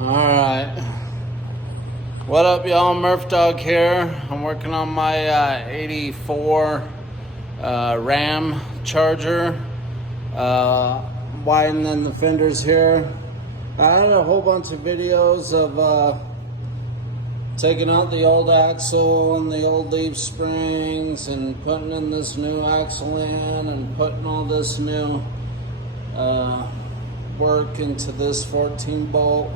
Alright. What up, y'all? Murph Dog here. I'm working on my 84 Ram Charger. Widening the fenders here. I had a whole bunch of videos of taking out the old axle and the old leaf springs and putting in this new axle in and putting all this new work into this 14 bolt,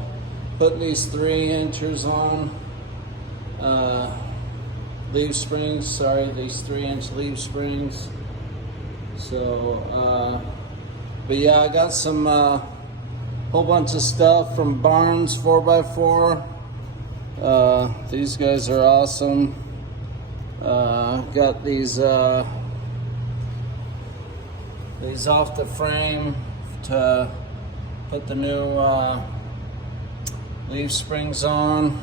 putting these 3 inches on leaf springs, these 3-inch leaf springs. So but yeah, I got some whole bunch of stuff from Barnes 4x4. These guys are awesome. Got these off the frame to put the new leaf springs on.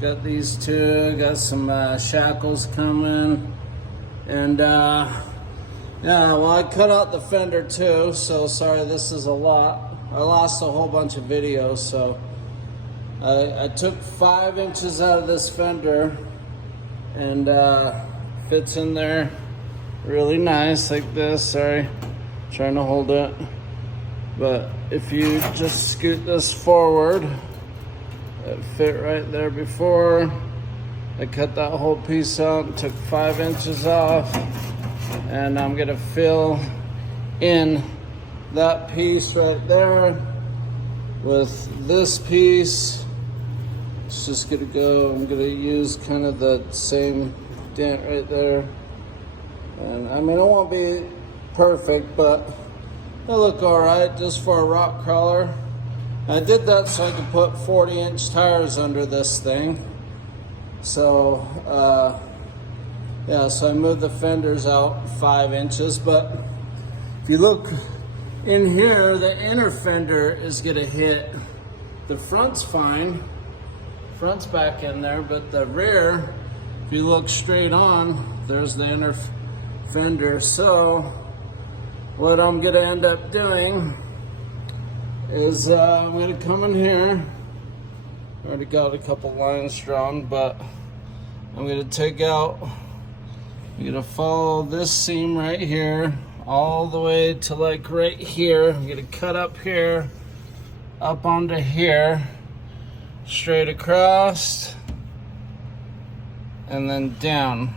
Got these two. Got some shackles coming, and yeah. Well, I cut out the fender too. So sorry, this is a lot. I lost a whole bunch of videos, so. I took 5 inches out of this fender, and fits in there really nice like this. Sorry, trying to hold it. But if you just scoot this forward, it fit right there before. I cut that whole piece out and took 5 inches off, and I'm gonna fill in that piece right there with this piece. It's just gonna go, I'm gonna use kind of the same dent right there. And I mean, it won't be perfect, but it'll look all right just for a rock crawler. I did that so I could put 40-inch tires under this thing. So, yeah, so I moved the fenders out 5 inches, but if you look in here, the inner fender is gonna hit. The front's fine. Front's back in there, but the rear, if you look straight on, there's the inner fender. So what I'm gonna end up doing is I'm gonna come in here. I already got a couple lines drawn, but I'm gonna take out, I'm gonna follow this seam right here all the way to like right here. I'm gonna cut up here, up onto here, straight across, and then down,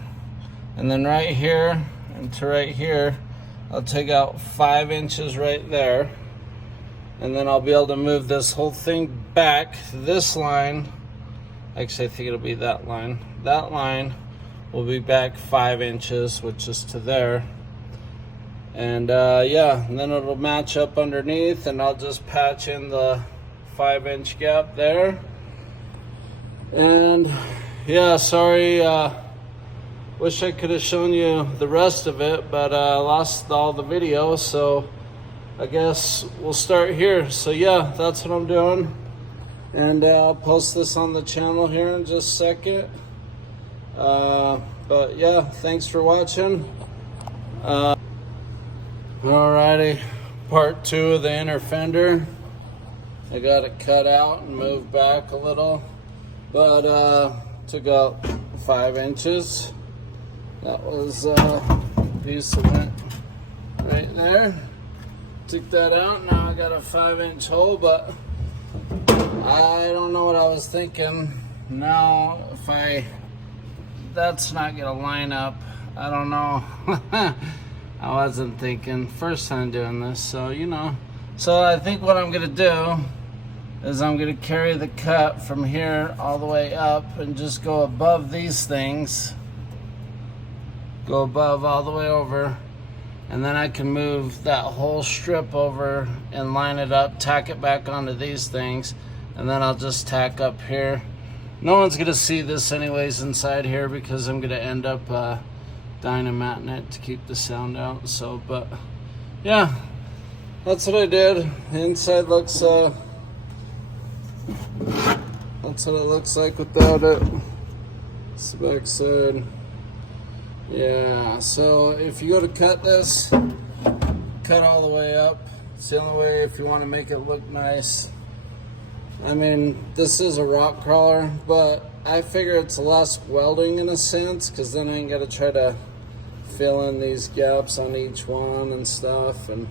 and then right here and to right here. I'll take out 5 inches right there, and then I'll be able to move this whole thing back. This line, actually I think it'll be that line. That line will be back 5 inches, which is to there. And yeah, and then it'll match up underneath, and I'll just patch in the 5-inch gap there. And yeah, sorry, wish I could have shown you the rest of it, but I lost all the video, so I guess we'll start here. So yeah, that's what I'm doing, and I'll post this on the channel here in just a second. But yeah, thanks for watching. Alrighty, part 2 of the inner fender. I got it cut out and moved back a little, but took out 5 inches. That was a piece that went right there. Took that out. Now I got a 5-inch hole, but I don't know what I was thinking. Now if that's not gonna line up, I don't know. I wasn't thinking, first time doing this, so you know. So I think what I'm gonna do is I'm gonna carry the cut from here all the way up and just go above these things. Go above all the way over, and then I can move that whole strip over and line it up, tack it back onto these things, and then I'll just tack up here. No one's gonna see this anyways inside here because I'm gonna end up dynamatting it to keep the sound out. So, but yeah, that's what I did. The inside looks that's what it looks like without it. It's the back side. Yeah, so if you go to cut this, cut all the way up. It's the only way if you want to make it look nice. I mean, this is a rock crawler, but I figure it's less welding in a sense, because then I ain't got to try to fill in these gaps on each one and stuff. And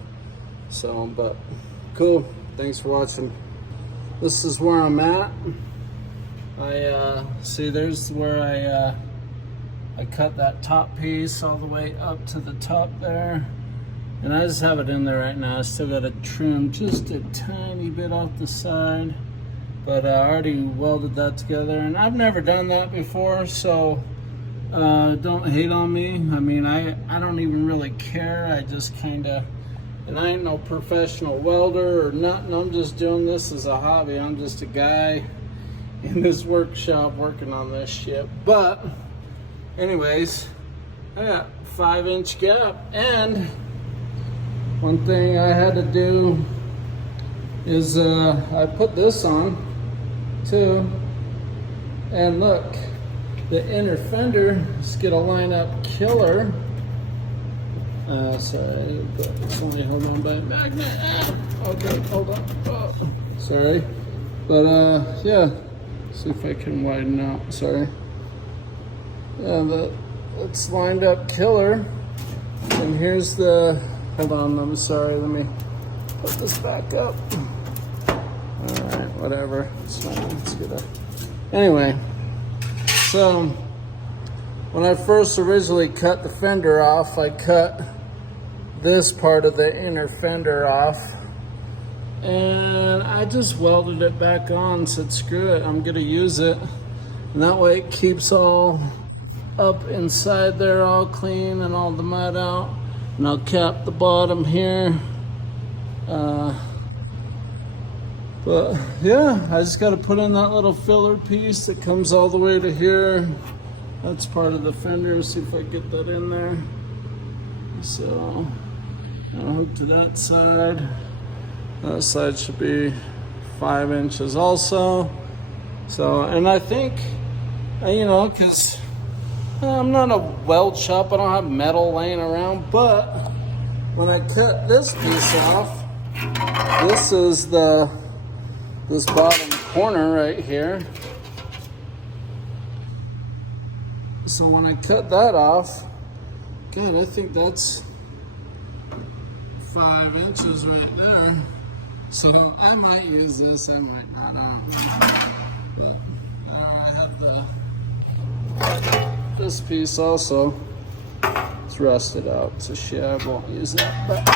so, but cool. Thanks for watching. This is where I'm at. I see there's where I cut that top piece all the way up to the top there. And I just have it in there right now. I still got to trim just a tiny bit off the side. But I already welded that together. And I've never done that before, so don't hate on me. I mean, I don't even really care. I just kind of, and I ain't no professional welder or nothing. I'm just doing this as a hobby. I'm just a guy in this workshop working on this shit. But anyways, I got 5-inch gap. And one thing I had to do is I put this on too, and look, the inner fender is gonna line up killer. Sorry, but it's only held on by a magnet. Okay, hold on. Oh, sorry, but yeah. See if I can widen out. Sorry. Yeah, it's lined up killer. And here's the. Hold on. I'm sorry. Let me put this back up. All right, whatever. It's fine. It's good. Anyway, so when I first originally cut the fender off, I cut this part of the inner fender off, and I just welded it back on. Said screw it, I'm gonna use it, and that way it keeps all up inside there all clean and all the mud out. And I'll cap the bottom here. But yeah, I just got to put in that little filler piece that comes all the way to here. That's part of the fender. See if I get that in there. So I'll hook to that side. That side should be 5 inches also. So, and I think, you know, because I'm not a weld shop, I don't have metal laying around, but when I cut this piece off, this is this bottom corner right here. So when I cut that off, God, I think that's 5 inches right there. So I might use this, I might not. But I have this piece also. It's rusted out, so shit, I won't use that. But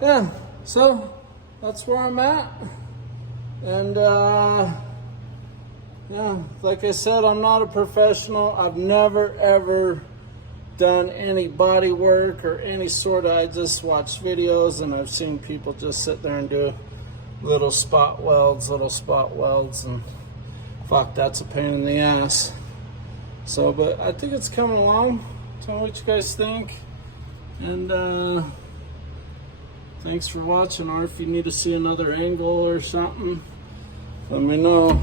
yeah, so that's where I'm at. And yeah, like I said, I'm not a professional. I've never ever done any body work or any sort of, I just watch videos and I've seen people just sit there and do little spot welds, and fuck, that's a pain in the ass. So, but I think it's coming along. Tell me what you guys think. And thanks for watching, or if you need to see another angle or something, let me know.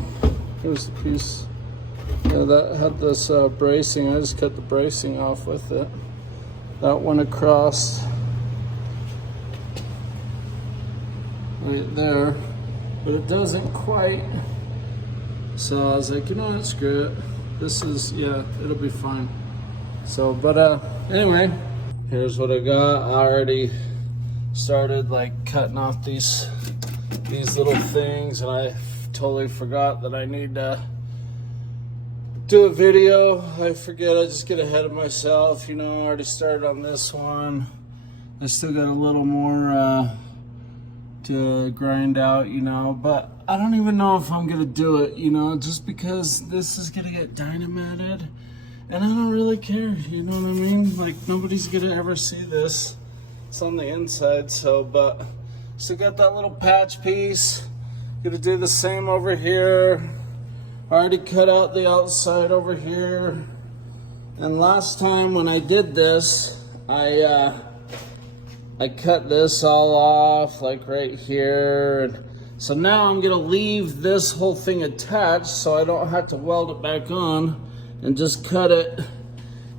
Here's the piece. Yeah, that had this bracing. I just cut the bracing off with it. That went across right there, but it doesn't quite. So I was like, you know what, screw it. This is, yeah, it'll be fine. So, but anyway, here's what I got. I already started like cutting off these little things, and I totally forgot that I need to do a video. I forget, I just get ahead of myself, you know. I already started on this one. I still got a little more to grind out, you know, but I don't even know if I'm gonna do it, you know, just because this is gonna get dynamited, and I don't really care, you know what I mean? Like, nobody's gonna ever see this. It's on the inside, so, but still got that little patch piece. Gonna do the same over here. Already cut out the outside over here. And last time when I did this, I cut this all off, like right here. And so now I'm gonna leave this whole thing attached so I don't have to weld it back on, and just cut it.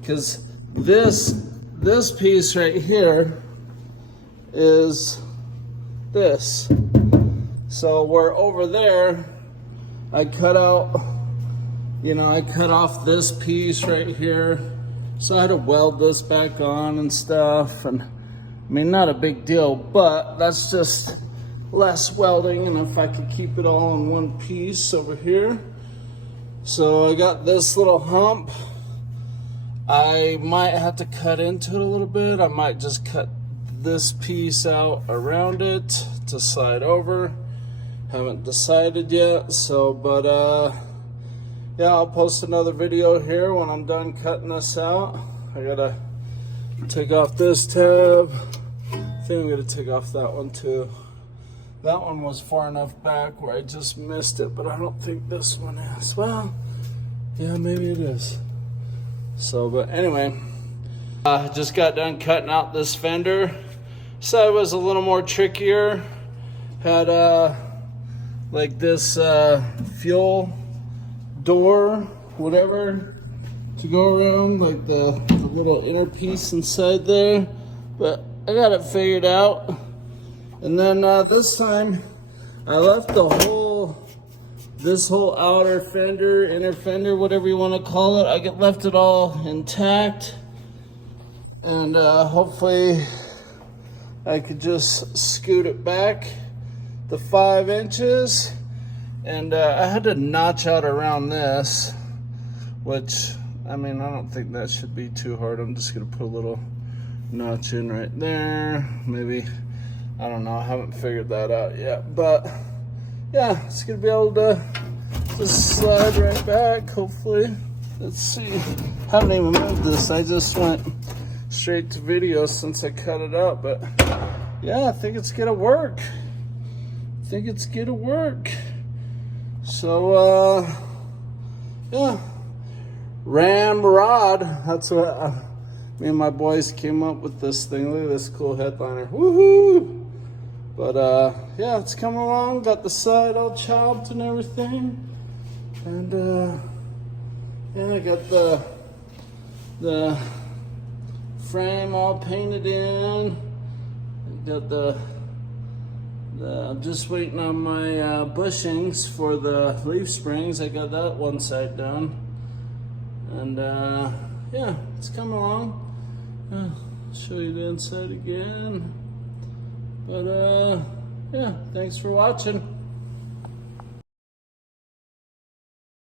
Because this piece right here is this. So we're over there, I cut out, I cut off this piece right here. So I had to weld this back on and stuff. And I mean, not a big deal, but that's just less welding. And if I could keep it all in one piece over here. So I got this little hump. I might have to cut into it a little bit. I might just cut this piece out around it to slide over. Haven't decided yet. So, but yeah, I'll post another video here when I'm done cutting this out. I gotta take off this tab. I think I'm gonna take off that one too. That one was far enough back where I just missed it, but I don't think this one is. Well, yeah, maybe it is. So, but anyway, I just got done cutting out this fender. So it was a little more trickier. Had like this fuel door, whatever, to go around, like the little inner piece inside there. But I got it figured out. And then this time I left this whole outer fender, inner fender, whatever you want to call it, I left it all intact. And hopefully I could just scoot it back the 5 inches. And I had to notch out around this, which, I mean, I don't think that should be too hard. I'm just gonna put a little notch in right there. Maybe, I don't know, I haven't figured that out yet. But yeah, it's gonna be able to just slide right back, hopefully. Let's see, haven't even moved this. I just went straight to video since I cut it out. But yeah, I think it's gonna work. So, yeah, ramrod. That's what me and my boys came up with this thing. Look at this cool headliner. Woohoo! But, yeah, it's coming along. Got the side all chopped and everything. And, yeah, I got the frame all painted in. Got I'm just waiting on my bushings for the leaf springs. I got that one side done. And yeah, it's coming along. I'll show you the inside again. But yeah, thanks for watching.